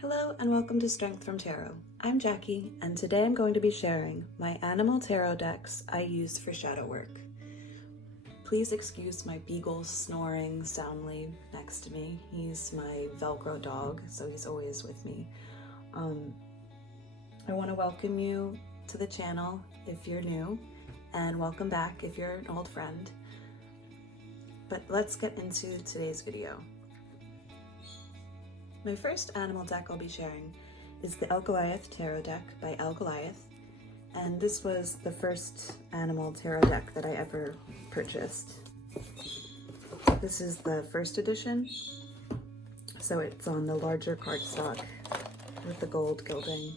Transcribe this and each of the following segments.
Hello and welcome to Strength from Tarot. I'm Jackie and today I'm going to be sharing my animal tarot decks I use for shadow work. Please excuse my beagle snoring soundly next to me. He's my Velcro dog, so he's always with me. I want to welcome you to the channel if you're new, and welcome back if you're an old friend. But let's get into today's video. My first animal deck I'll be sharing is the Goliath tarot deck by Goliath, and this was the first animal tarot deck that I ever purchased. This is the first edition, so it's on the larger cardstock with the gold gilding.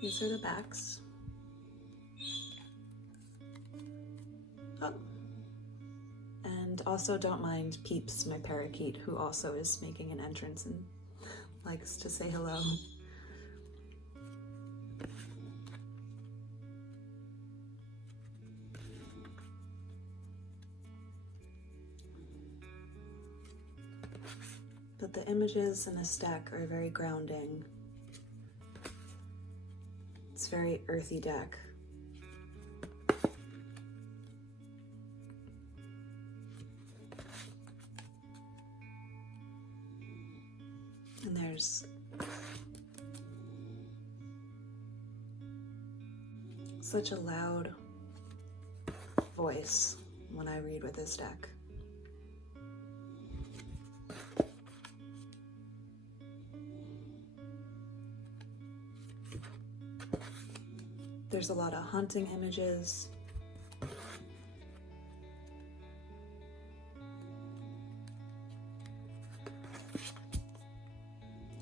These are the backs. Oh. And also don't mind Peeps, my parakeet, who also is making an entrance and likes to say hello. But the images in this deck are very grounding. It's a very earthy deck. And there's such a loud voice when I read with this deck. There's a lot of hunting images.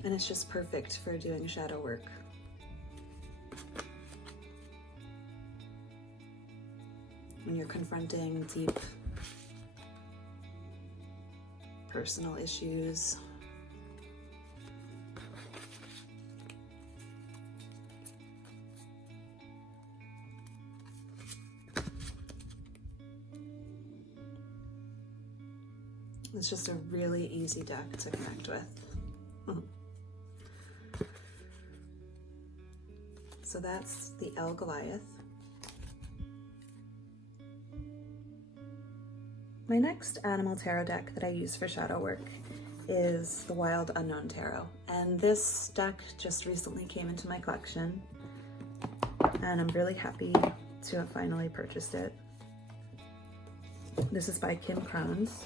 And it's just perfect for doing shadow work. When you're confronting deep personal issues. It's just a really easy deck to connect with. So that's the Goliath. My next animal tarot deck that I use for shadow work is the Wild Unknown Tarot. And this deck just recently came into my collection, and I'm really happy to have finally purchased it. This is by Kim Crones.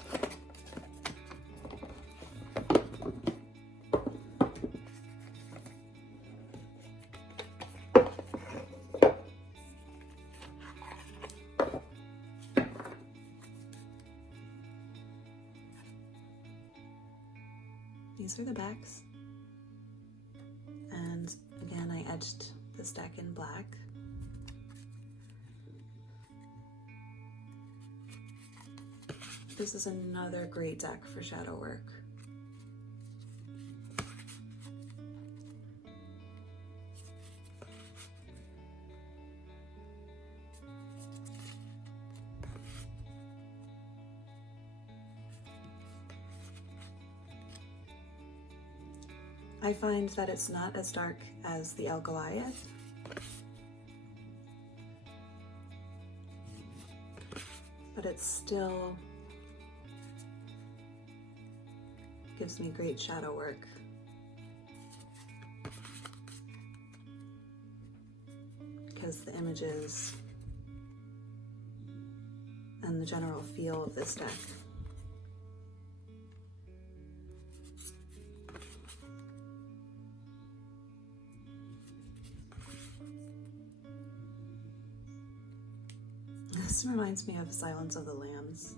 These are the backs, and again I edged this deck in black. This is another great deck for shadow work. I find that it's not as dark as the Goliath, but it still gives me great shadow work. Because the images and the general feel of this deck. This reminds me of Silence of the Lambs.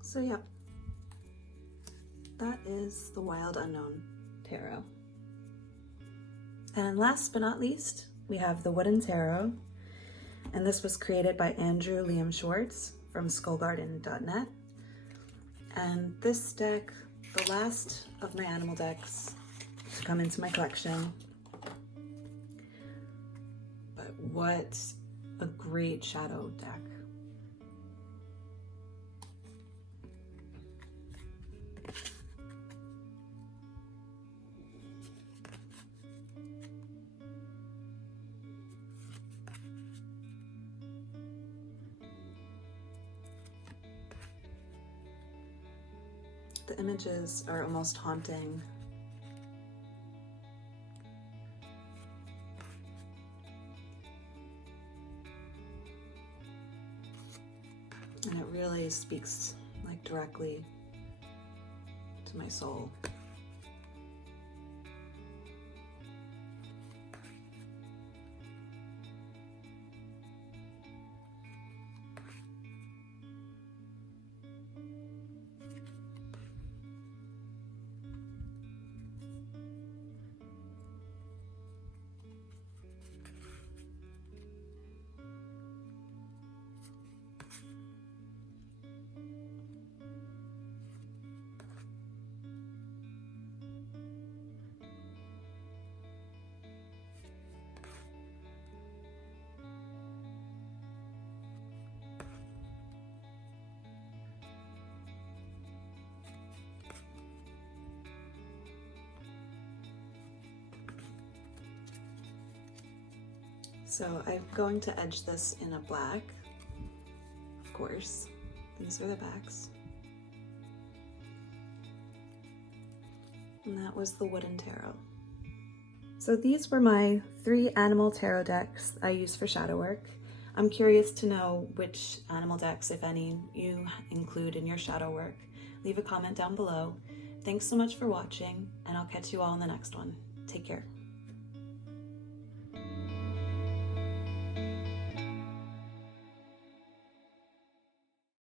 So yeah, that is the Wild Unknown Tarot. And last but not least, we have the Wooden Tarot. And this was created by Andrew Liam Schwartz from skullgarden.net. And this deck, the last of my animal decks to come into my collection, What a great shadow deck. The images are almost haunting. And it really speaks like directly to my soul. So I'm going to edge this in a black, of course. These are the backs. And that was the wooden tarot. So these were my 3 animal tarot decks I use for shadow work. I'm curious to know which animal decks, if any, you include in your shadow work. Leave a comment down below. Thanks so much for watching, and I'll catch you all in the next one. Take care.